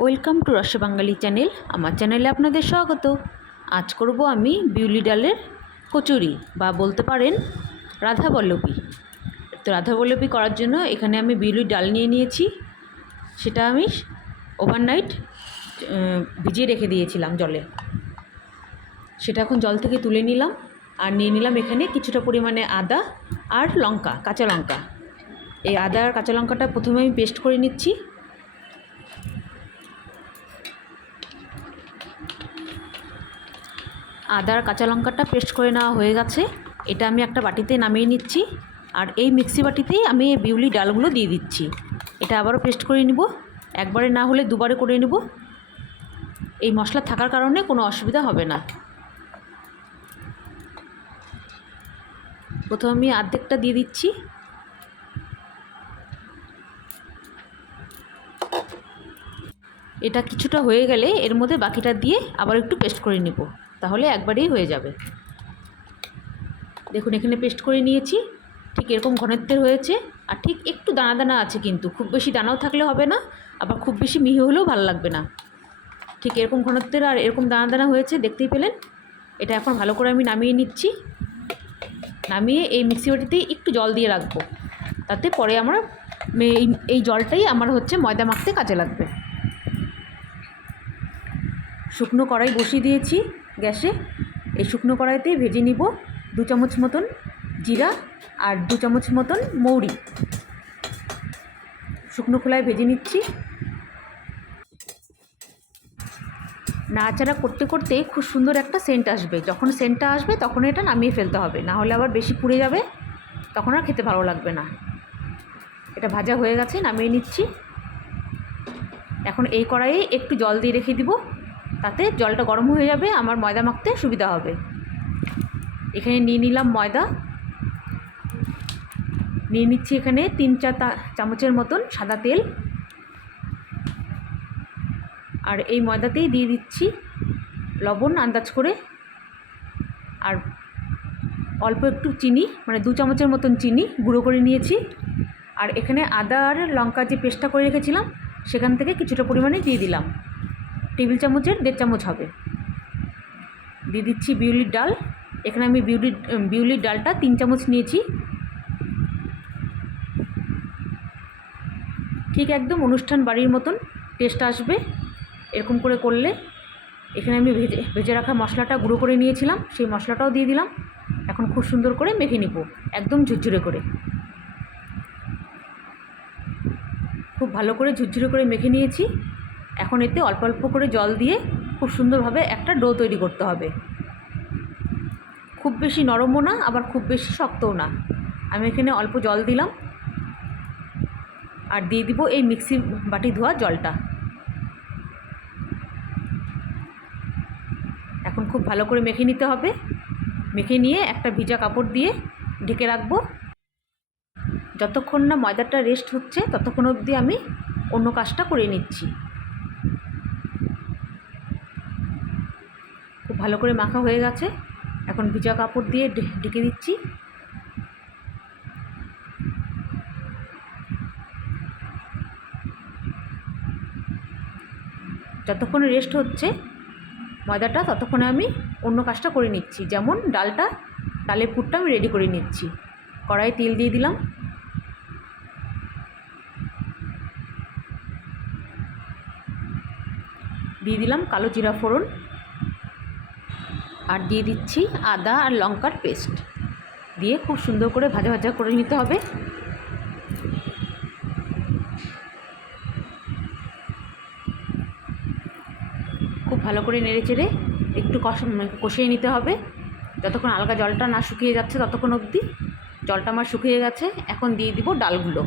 Welcome to রস বাঙালি channel. আমার চ্যানেলে আপনাদের স্বাগত। আজ করব আমি বিউলি ডালের কচুরি বা বলতে পারেন রাধাবল্লভী। তো রাধাবল্লভী করার জন্য এখানে আমি বিউলির ডাল নিয়ে নিয়েছি। সেটা আমি ওভারনাইট ভিজিয়ে রেখে দিয়েছিলাম জলে। সেটা এখন জল থেকে তুলে নিলাম আর নিয়ে নিলাম এখানে কিছুটা পরিমাণে আদা আর লঙ্কা, কাঁচা লঙ্কা। এই আদা আর কাঁচা লঙ্কাটা প্রথমে আমি পেস্ট করে নিচ্ছি। আদা আর কাঁচা লঙ্কাটা পেস্ট করে নেওয়া হয়ে গেছে। এটা আমি একটা বাটিতে নামিয়ে নিচ্ছি। আর এই মিক্সি বাটিতেই আমি এই বিউলি ডালগুলো দিয়ে দিচ্ছি। এটা আবারও পেস্ট করে নিব, একবারে না হলে দুবারে করে নেব। এই মশলা থাকার কারণে কোনো অসুবিধা হবে না। প্রথমে আমি অর্ধেকটা দিয়ে দিচ্ছি। এটা কিছুটা হয়ে গেলে এর মধ্যে বাকিটা দিয়ে আবার একটু পেস্ট করে নেব, তাহলে একবারেই হয়ে যাবে। দেখুন এখানে পেস্ট করে নিয়েছি, ঠিক এরকম ঘনত্বের হয়েছে। আর ঠিক একটু দানা দানা আছে, কিন্তু খুব বেশি দানাও থাকলে হবে না, আবার খুব বেশি মিহি হলেও ভালো লাগবে না। ঠিক এরকম ঘনত্বের আর এরকম দানা দানা হয়েছে, দেখতেই পেলেন। এটা এখন ভালো করে আমি নামিয়ে নিচ্ছি। নামিয়ে এই মিক্সি বাটিতেই একটু জল দিয়ে রাখবো, তাতে পরে আমার এই জলটাই আমার ময়দা মাখতে কাজে লাগবে। শুকনো কড়াই বসিয়ে দিয়েছি গ্যাসে। এই শুকনো কড়াইতেই ভেজে নিব 2 চামচ মতন জিরা আর 2 চামচ মতন মৌরি। শুকনো খোলায় ভেজে নিচ্ছি। নাড়াচাড়া করতে করতে খুব সুন্দর একটা সেন্ট আসবে। যখন সেন্টটা আসবে তখন এটা নামিয়ে ফেলতে হবে, না হলে আবার বেশি পুড়ে যাবে, তখন আর খেতে ভালো লাগবে না। এটা ভাজা হয়ে গেছে, নামিয়ে নিচ্ছি। এখন এই কড়াইয়ে একটু জল দিয়ে রেখে দিব, তাতে জলটা গরম হয়ে যাবে, আমার ময়দা মাখতে সুবিধা হবে। এখানে নিয়ে নিলাম ময়দা, নিয়ে নিচ্ছি এখানে 3-4 চামচের মতন সাদা তেল। আর এই ময়দাতেই দিয়ে দিচ্ছি লবণ আন্দাজ করে, আর অল্প একটু চিনি, মানে 2 চামচের মতন চিনি গুঁড়ো করে নিয়েছি। আর এখানে আদা আর লঙ্কা যে পেস্টটা করে রেখেছিলাম সেখান থেকে কিছুটা পরিমাণে দিয়ে দিলাম, টেবিল চামচের 1.5 চামচ হবে। দিয়ে দিচ্ছি বিউলির ডাল। এখানে আমি বিউলির ডালটা 3 চামচ নিয়েছি। ঠিক একদম অনুষ্ঠান বাড়ির মতন টেস্ট আসবে এরকম করে করলে। এখানে আমি ভেজে রাখা মশলাটা গুঁড়ো করে নিয়েছিলাম, সেই মশলাটাও দিয়ে দিলাম। এখন খুব সুন্দর করে মেখে নিব, একদম ঝুরঝুরে করে। খুব ভালো করে ঝুরঝুরে করে মেখে নিয়েছি। এখন এতে অল্প অল্প করে জল দিয়ে খুব সুন্দরভাবে একটা ডো তৈরি করতে হবে। খুব বেশি নরমও না, আবার খুব বেশি শক্তও না। আমি এখানে অল্প জল দিলাম আর দিয়ে দিব এই মিক্সি বাটি ধোয়া জলটা। এখন খুব ভালো করে মেখে নিতে হবে। মেখে নিয়ে একটা ভিজা কাপড় দিয়ে ঢেকে রাখবো। যতক্ষণ না ময়দাটা রেস্ট হচ্ছে ততক্ষণ অবধি আমি অন্য কাজটা করে নিচ্ছি। খুব ভালো করে মাখা হয়ে গেছে, এখন ভিজা কাপড় দিয়ে ঢেকে দিচ্ছি। যতক্ষণ রেস্ট হচ্ছে ময়দাটা ততক্ষণে আমি অন্য কাজটা করে নিচ্ছি, যেমন ডালের পুরটা আমি রেডি করে নিচ্ছি। কড়াইয়ে তেল দিয়ে দিলাম, দিয়ে দিলাম কালো জিরা ফোড়ন, আর দিয়ে দিচ্ছি আদা আর লঙ্কার পেস্ট। দিয়ে খুব সুন্দর করে ভাজা ভাজা করে নিতে হবে। খুব ভালো করে নেড়ে চেড়ে একটু কষিয়ে নিতে হবে, যতক্ষণ আলগা জলটা না শুকিয়ে যাচ্ছে ততক্ষণ অবধি। জলটা আমার শুকিয়ে গেছে, এখন দিয়ে দিব ডালগুলো।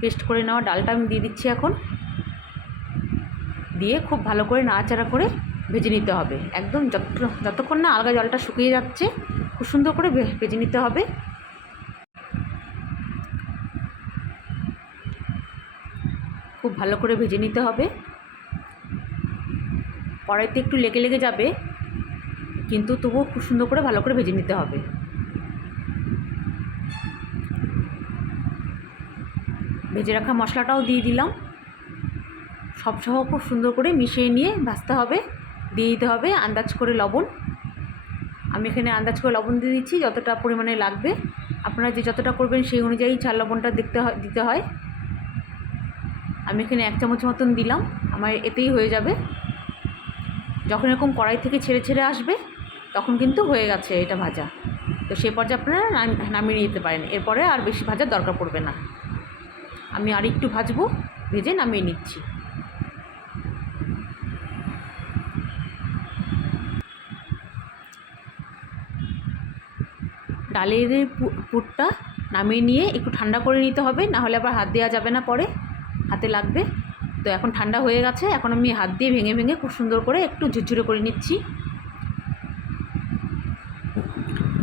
পেস্ট করে নেওয়া ডালটা আমি দিয়ে দিচ্ছি এখন। দিয়ে খুব ভালো করে নাড়াচাড়া করে ভেজে নিতে হবে, একদম যতক্ষণ না আলগা জলটা শুকিয়ে যাচ্ছে খুব সুন্দর করে ভেজে নিতে হবে। খুব ভালো করে ভেজে নিতে হবে। কড়াইতে একটু লেগে লেগে যাবে, কিন্তু তবুও খুব সুন্দর করে ভালো করে ভেজে নিতে হবে। ভেজে রাখা মশলাটাও দিয়ে দিলাম। সব সহ খুব সুন্দর করে মিশিয়ে নিয়ে ভাজতে হবে। দিয়ে দিতে হবে আন্দাজ করে লবণ। আমি এখানে আন্দাজ করে লবণ দিয়ে দিচ্ছি যতটা পরিমাণে লাগবে। আপনারা যে যতটা করবেন সেই অনুযায়ী ঝাল লবণটা দিতে হয়। আমি এখানে 1 চামচ মতন দিলাম, আমার এতেই হয়ে যাবে। যখন এরকম কড়াই থেকে ছেড়ে ছেড়ে আসবে তখন কিন্তু হয়ে গেছে এটা ভাজা। তো সেই পর্যায়ে আপনারা নামিয়ে নিতে পারেন। এরপরে আর বেশি ভাজার দরকার পড়বে না। আমি আর একটু ভাজবো, ভেজে নামিয়ে নিচ্ছি। ডালের পুরটা নামিয়ে নিয়ে একটু ঠান্ডা করে নিতে হবে, না হলে আবার হাত দেওয়া যাবে না, পরে হাতে লাগবে। তো এখন ঠান্ডা হয়ে গেছে, এখন আমি হাত দিয়ে ভেঙে ভেঙে খুব সুন্দর করে একটু ঝুরঝুরে করে নিচ্ছি।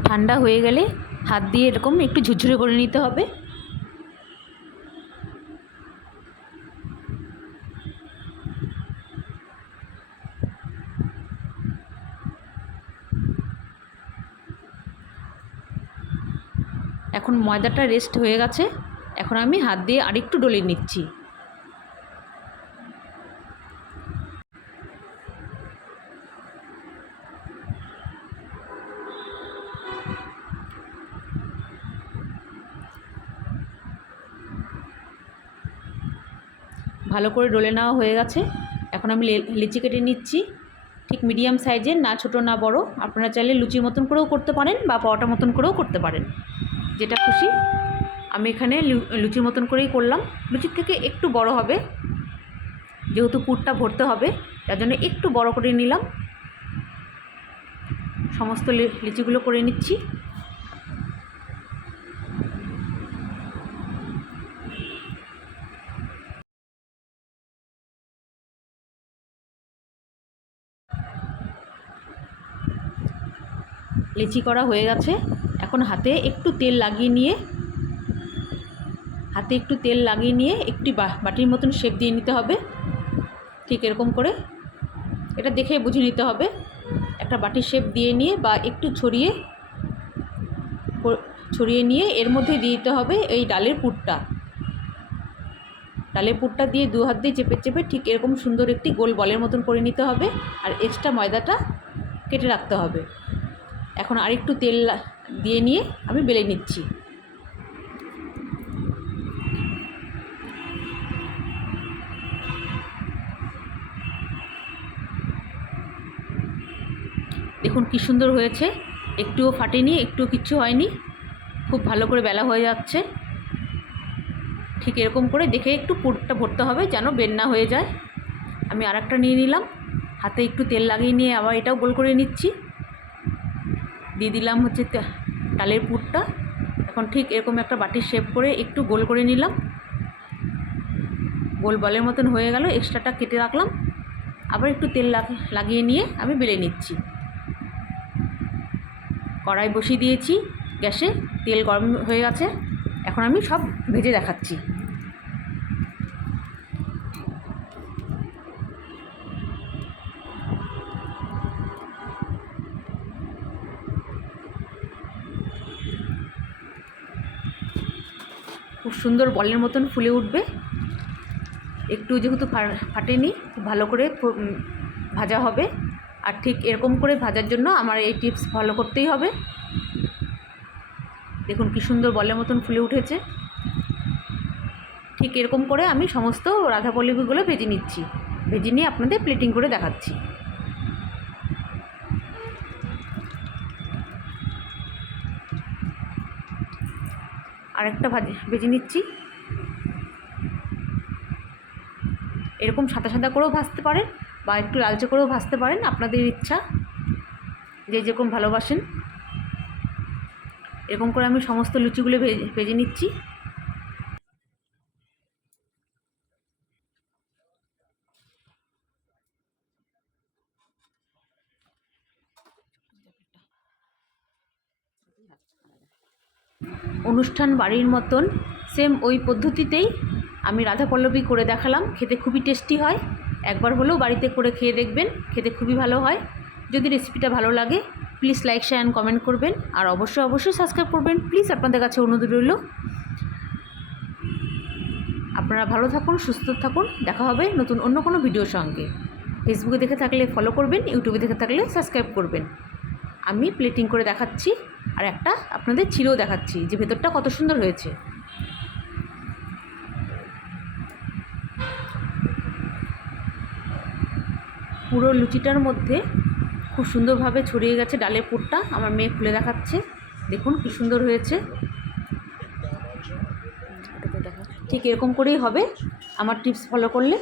ঠান্ডা হয়ে গেলে হাত দিয়ে এরকম একটু ঝুরঝুরে করে নিতে হবে। এখন ময়দাটা রেস্ট হয়ে গেছে, এখন আমি হাত দিয়ে আরেকটু ডলে নিচ্ছি। ভালো করে ডলে নেওয়া হয়ে গেছে, এখন আমি লিচি কেটে নিচ্ছি। ঠিক মিডিয়াম সাইজের, না ছোটো না বড়। আপনারা চাইলে লুচির মতন করেও করতে পারেন বা পরোটা মতন করেও করতে পারেন, যেটা খুশি। আমি এখানে লুচির মতন করেই করলাম। লুচির থেকে একটু বড় হবে, যেহেতু পুরটা ভরতে হবে তার জন্য একটু বড় করে নিলাম। সমস্ত লিচিগুলো করে নিচ্ছি। লিচি করা হয়ে গেছে, এখন হাতে একটু তেল লাগিয়ে নিয়ে একটি বাটির মতন শেপ দিয়ে নিতে হবে। ঠিক এরকম করে, এটা দেখে বুঝে নিতে হবে। একটা বাটির শেপ দিয়ে নিয়ে বা একটু ছড়িয়ে নিয়ে এর মধ্যে দিয়ে দিতে হবে এই ডালের পুরটা দিয়ে 2 হাত দিয়ে চেপে চেপে ঠিক এরকম সুন্দর একটি গোল বলের মতন করে নিতে হবে। আর এক্সট্রা ময়দাটা কেটে রাখতে হবে। এখন আরেকটু তেল দিয়ে নিয়ে আমি বেলে নিচ্ছি। দেখুন কি সুন্দর হয়েছে, একটুও ফাটেনি, একটুও কিচ্ছু হয়নি, খুব ভালো করে বেলা হয়ে যাচ্ছে। ঠিক এরকম করে দেখে একটু পুরটা ভরতে হবে যেন বের না হয়ে যায়। আমি আরেকটা নিয়ে নিলাম, হাতে একটু তেল লাগিয়ে নিয়ে আবার এটাও গোল করে নিচ্ছি। দিয়ে দিলাম হচ্ছে ডালের পুরটা। এখন ঠিক এরকম একটা বাটির শেপ করে একটু গোল করে নিলাম, গোল বলের মতন হয়ে গেল। এক্সট্রাটা কেটে রাখলাম, আবার একটু তেল লাগিয়ে নিয়ে আমি বেলে নিচ্ছি। কড়াই বসিয়ে দিয়েছি গ্যাসে, তেল গরম হয়ে গেছে, এখন আমি সব ভেজে দেখাচ্ছি। খুব সুন্দর বলের মতন ফুলে উঠবে, একটু যেহেতু ফাটেনি, খুব ভালো করে ভাজা হবে। আর ঠিক এরকম করে ভাজার জন্য আমার এই টিপস ফলো করতেই হবে। দেখুন কি সুন্দর বলের মতন ফুলে উঠেছে। ঠিক এরকম করে আমি সমস্ত রাধাপল্লবীগুলো ভেজে নিচ্ছি। ভেজে নিয়ে আপনাদের প্লেটিং করে দেখাচ্ছি। আরেকটা ভেজে নিচ্ছি। এরকম সাদা সাদা করেও ভাজতে পারেন বা একটু লালচে করেও ভাজতে পারেন, আপনাদের ইচ্ছা, যে যেরকম ভালোবাসেন। এরকম করে আমি সমস্ত লুচিগুলো ভেজে নিচ্ছি। অনুষ্ঠান বাড়ির মতন সেম ওই পদ্ধতিতেই আমি রাধাপল্লবী করে দেখালাম। খেতে খুবই টেস্টি হয়, একবার হলেও বাড়িতে করে খেয়ে দেখবেন, খেতে খুবই ভালো হয়। যদি রেসিপিটা ভালো লাগে please like share and comment করবেন, আর অবশ্যই সাবস্ক্রাইব করবেন প্লিজ। আপনাদের কাছে অনুরোধ রইল। আপনারা ভালো থাকুন, সুস্থ থাকুন। দেখা হবে নতুন অন্য কোনো ভিডিওর সঙ্গে। ফেসবুকে দেখে থাকলে ফলো করবেন, ইউটিউবে দেখে থাকলে সাবস্ক্রাইব করবেন। আমি প্লেটিং করে দেখাচ্ছি আর একটা আপনাদের ছিঁড়েও দেখাচ্ছি যে ভেতরটা কত সুন্দর হয়েছে। পুরো লুচিটার মধ্যে খুব সুন্দরভাবে ছড়িয়ে গেছে ডালের পুরটা। আমার মেয়ে খুলে দেখাচ্ছে, দেখুন কী সুন্দর হয়েছে। ঠিক এরকম করেই হবে আমার টিপস ফলো করলে।